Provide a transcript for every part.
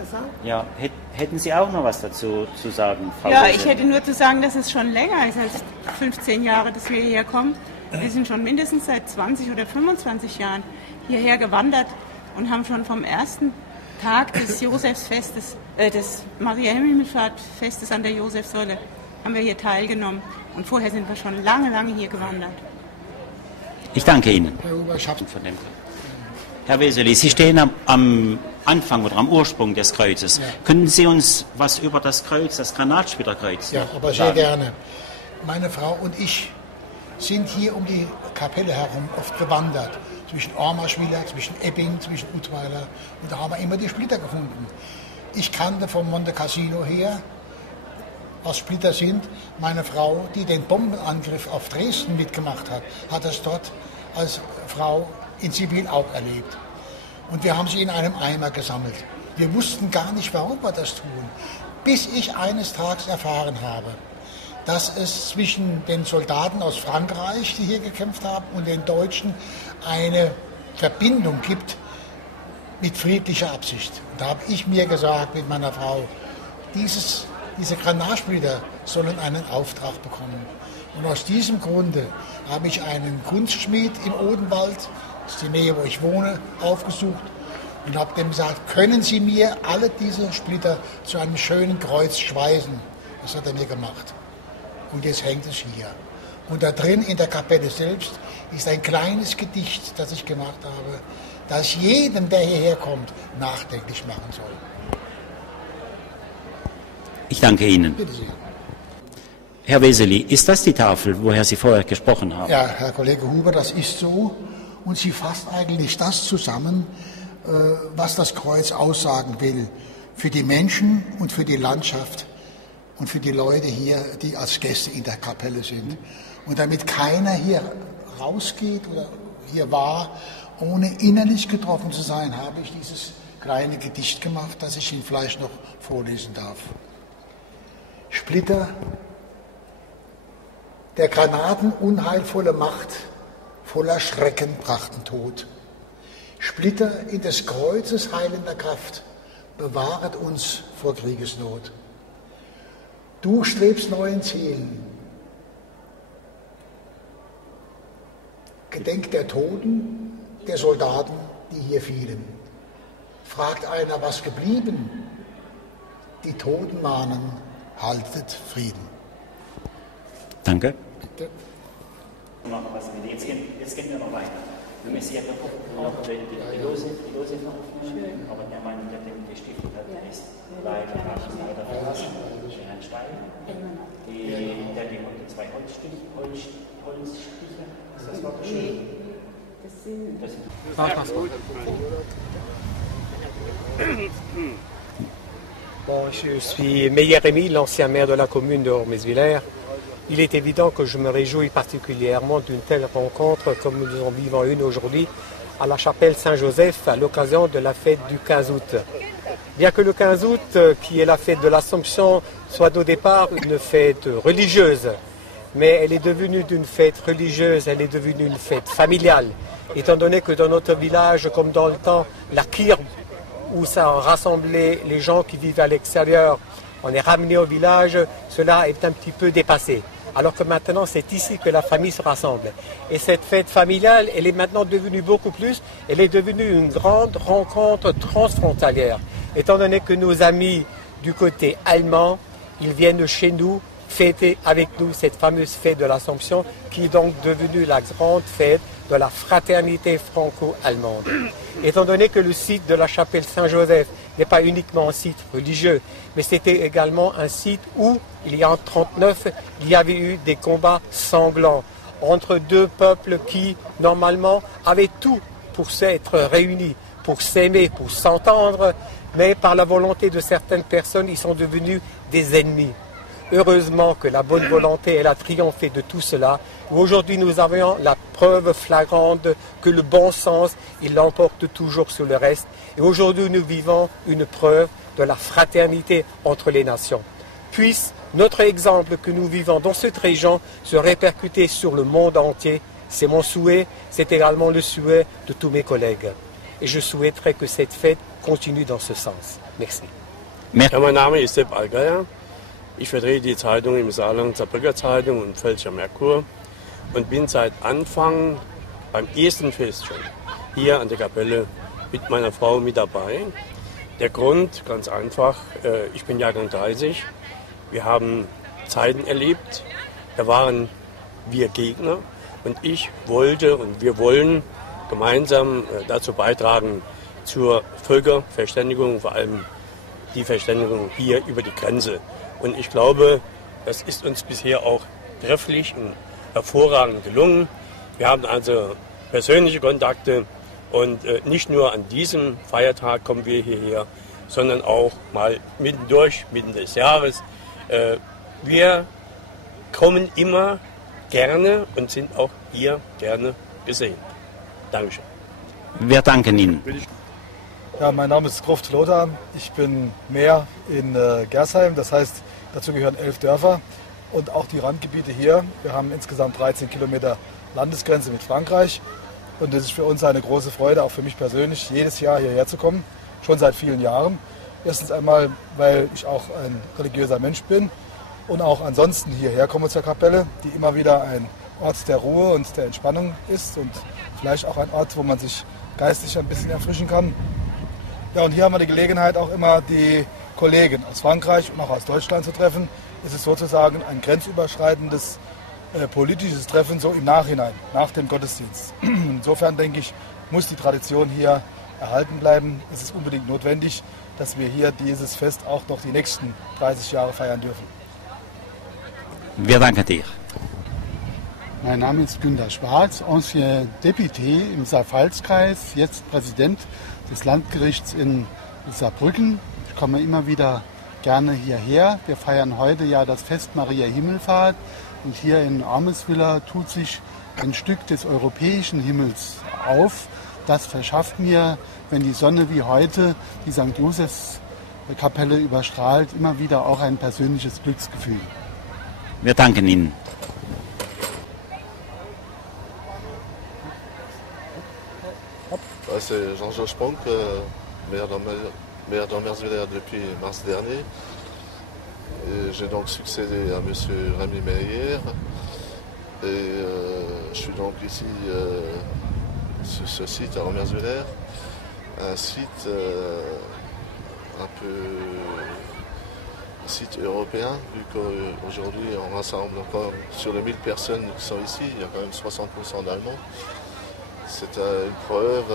Deshalb? Ja, hätten Sie auch noch was dazu zu sagen, Frau Ja, Weseli? ich hätte nur zu sagen, dass es schon länger ist als 15 Jahre, dass wir hierher kommen. Wir sind schon mindestens seit 20 oder 25 Jahren hierher gewandert und haben schon vom ersten Tag des Josefsfestes, des Maria-Himmelfahrt-Festes an der Josefsäule, haben wir hier teilgenommen. Und vorher sind wir schon lange, lange hier gewandert. Ich danke Ihnen. Herr Huber, ich habe Herr Weseli, Sie stehen am Anfang oder am Ursprung des Kreuzes. Ja. Könnten Sie uns was über das Kreuz, das Granatsplitterkreuz ja, noch aber sehr sagen? gerne. Meine Frau und ich sind hier um die Kapelle herum oft gewandert. Zwischen Ormaschwiller, zwischen Ebbing, zwischen Utweiler. Und da haben wir immer die Splitter gefunden. Ich kannte vom Monte Cassino her, was Splitter sind. Meine Frau, die den Bombenangriff auf Dresden mitgemacht hat, hat das dort als Frau in Zivil auch erlebt. Und wir haben sie in einem Eimer gesammelt. Wir wussten gar nicht, warum wir das tun, bis ich eines Tages erfahren habe, dass es zwischen den Soldaten aus Frankreich, die hier gekämpft haben, und den Deutschen eine Verbindung gibt mit friedlicher Absicht. Und da habe ich mir gesagt mit meiner Frau, diese Granatsplitter sollen einen Auftrag bekommen. Und aus diesem Grunde habe ich einen Kunstschmied im Odenwald, das ist die Nähe, wo ich wohne, aufgesucht und habe dem gesagt, können Sie mir alle diese Splitter zu einem schönen Kreuz schweißen? Das hat er mir gemacht. Und jetzt hängt es hier. Und da drin in der Kapelle selbst ist ein kleines Gedicht, das ich gemacht habe, das jedem, der hierher kommt, nachdenklich machen soll. Ich danke Ihnen. Bitte sehr. Herr Weseli, ist das die Tafel, woher Sie vorher gesprochen haben? Ja, Herr Kollege Huber, das ist so. Und sie fasst eigentlich das zusammen, was das Kreuz aussagen will. Für die Menschen und für die Landschaft und für die Leute hier, die als Gäste in der Kapelle sind. Und damit keiner hier rausgeht oder hier war, ohne innerlich getroffen zu sein, habe ich dieses kleine Gedicht gemacht, das ich Ihnen vielleicht noch vorlesen darf. Splitter, der Granaten unheilvolle Macht, voller Schrecken brachten Tod. Splitter in des Kreuzes heilender Kraft, bewahret uns vor Kriegesnot. Du strebst neuen Zielen. Gedenk der Toten, der Soldaten, die hier fielen. Fragt einer, was geblieben? Die Toten mahnen, haltet Frieden. Danke. Bitte. Jetzt gehen wir noch weiter. Wir müssen ja noch die Lose veröffentlichen, aber der Mann, der den gestiftet hat, ist leider verlassen. Herrn Stein, der die zwei Holzstiche, ist das Wort schön? Das sind Bon, je suis Meyer Émile, l'ancien maire de la commune de Ormesvillers. Il est évident que je me réjouis particulièrement d'une telle rencontre comme nous en vivons une aujourd'hui à la chapelle Saint-Joseph à l'occasion de la fête du 15 août. Bien que le 15 août, qui est la fête de l'Assomption, soit au départ une fête religieuse, mais elle est devenue d'une fête religieuse, elle est devenue une fête familiale, étant donné que dans notre village, comme dans le temps, la kirb, où ça rassemblait les gens qui vivent à l'extérieur, on est ramené au village, cela est un petit peu dépassé. Alors que maintenant, c'est ici que la famille se rassemble. Et cette fête familiale, elle est maintenant devenue beaucoup plus, elle est devenue une grande rencontre transfrontalière. Étant donné que nos amis du côté allemand, ils viennent chez nous fêter avec nous cette fameuse fête de l'Assomption, qui est donc devenue la grande fête de la fraternité franco-allemande. Étant donné que le site de la chapelle Saint-Joseph n'est pas uniquement un site religieux, mais c'était également un site où, il y a en 1939, il y avait eu des combats sanglants entre deux peuples qui, normalement, avaient tout pour s'être réunis, pour s'aimer, pour s'entendre, mais par la volonté de certaines personnes, ils sont devenus des ennemis. Heureusement que la bonne volonté, elle a triomphé de tout cela. Aujourd'hui, nous avons la preuve flagrante que le bon sens, il l'emporte toujours sur le reste. Et aujourd'hui, nous vivons une preuve de la fraternité entre les nations. Puisse notre exemple que nous vivons dans cette région se répercuter sur le monde entier. C'est mon souhait, c'est également le souhait de tous mes collègues. Et je souhaiterais que cette fête continue dans ce sens. Merci. Ja, mein Name ist Sepp Allgeier. Ich vertrete die Zeitung im Saarland, Saarbrücker Zeitung und Pfälzischer Merkur und bin seit Anfang beim ersten Fest schon hier an der Kapelle mit meiner Frau mit dabei. Der Grund, ganz einfach, ich bin Jahrgang 30. Wir haben Zeiten erlebt, da waren wir Gegner und ich wollte und wir wollen gemeinsam dazu beitragen zur Völkerverständigung, vor allem die Verständigung hier über die Grenze. Und ich glaube, das ist uns bisher auch trefflich und hervorragend gelungen. Wir haben also persönliche Kontakte und nicht nur an diesem Feiertag kommen wir hierher, sondern auch mal mittendurch, mitten des Jahres. Wir kommen immer gerne und sind auch hier gerne gesehen. Dankeschön. Wir danken Ihnen. Ja, mein Name ist Gruft Lothar. Ich bin Mayor in Gersheim, das heißt, dazu gehören 11 Dörfer und auch die Randgebiete hier. Wir haben insgesamt 13 Kilometer Landesgrenze mit Frankreich und es ist für uns eine große Freude, auch für mich persönlich, jedes Jahr hierher zu kommen, schon seit vielen Jahren. Erstens einmal, weil ich auch ein religiöser Mensch bin und auch ansonsten hierher komme zur Kapelle, die immer wieder ein Ort der Ruhe und der Entspannung ist und vielleicht auch ein Ort, wo man sich geistig ein bisschen erfrischen kann. Ja, und hier haben wir die Gelegenheit, auch immer die Kollegen aus Frankreich und auch aus Deutschland zu treffen. Es ist sozusagen ein grenzüberschreitendes politisches Treffen, so im Nachhinein, nach dem Gottesdienst. Insofern denke ich, muss die Tradition hier erhalten bleiben. Es ist unbedingt notwendig, dass wir hier dieses Fest auch noch die nächsten 30 Jahre feiern dürfen. Wir danken dir. Mein Name ist Günter Schwarz, ancien Député im Saarpfalzkreis, jetzt Präsident des Landgerichts in Saarbrücken. Ich komme immer wieder gerne hierher. Wir feiern heute ja das Fest Maria Himmelfahrt und hier in Ormeswiller tut sich ein Stück des europäischen Himmels auf. Das verschafft mir, wenn die Sonne wie heute die St. Josefskapelle überstrahlt, immer wieder auch ein persönliches Glücksgefühl. Wir danken Ihnen. C'est Jean-Georges Pronk, maire d'Ormeswiller depuis mars dernier. J'ai donc succédé à M. Rémy Meyer et je suis donc ici sur ce site à Ormeswiller, un site un site européen, vu qu'aujourd'hui on rassemble encore sur les 1000 personnes qui sont ici, il y a quand même 60% d'Allemands. C'est une preuve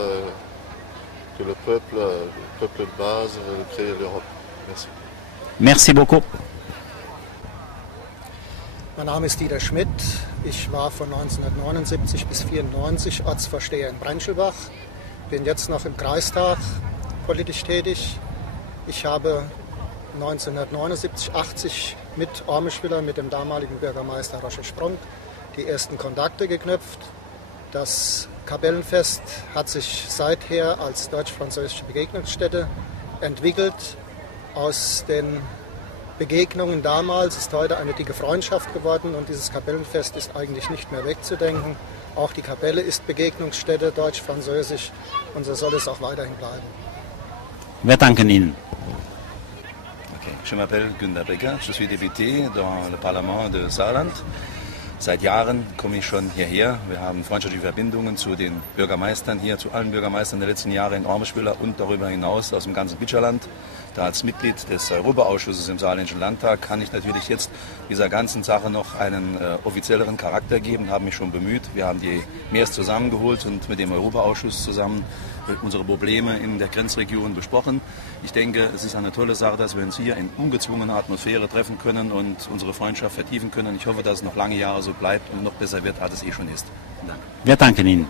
que le peuple de base veut créer l'Europe. Merci. Merci beaucoup. Mein Name ist Dieter Schmidt. Ich war von 1979 bis 1994 Ortsvorsteher in Brentschelbach. Bin jetzt noch im Kreistag politisch tätig. Ich habe 1979/80 mit Ormeswiller, mit dem damaligen Bürgermeister Roger Spronk, die ersten Kontakte geknüpft. Das Kapellenfest hat sich seither als deutsch-französische Begegnungsstätte entwickelt. Aus den Begegnungen damals ist heute eine dicke Freundschaft geworden und dieses Kapellenfest ist eigentlich nicht mehr wegzudenken. Auch die Kapelle ist Begegnungsstätte deutsch-französisch und so soll es auch weiterhin bleiben. Wir danken Ihnen. Okay. Je m'appelle Günter Becker, je suis député dans le Parlement de Saarland. Seit Jahren komme ich schon hierher. Wir haben freundschaftliche Verbindungen zu den Bürgermeistern hier, zu allen Bürgermeistern der letzten Jahre in Ormeswiller und darüber hinaus aus dem ganzen Bitscherland. Da als Mitglied des Europaausschusses im Saarländischen Landtag kann ich natürlich jetzt dieser ganzen Sache noch einen offizielleren Charakter geben, habe mich schon bemüht. Wir haben die Mayors zusammengeholt und mit dem Europaausschuss zusammen unsere Probleme in der Grenzregion besprochen. Ich denke, es ist eine tolle Sache, dass wir uns hier in ungezwungener Atmosphäre treffen können und unsere Freundschaft vertiefen können. Ich hoffe, dass es noch lange Jahre so bleibt und noch besser wird, als es eh schon ist. Danke. Wir danken Ihnen.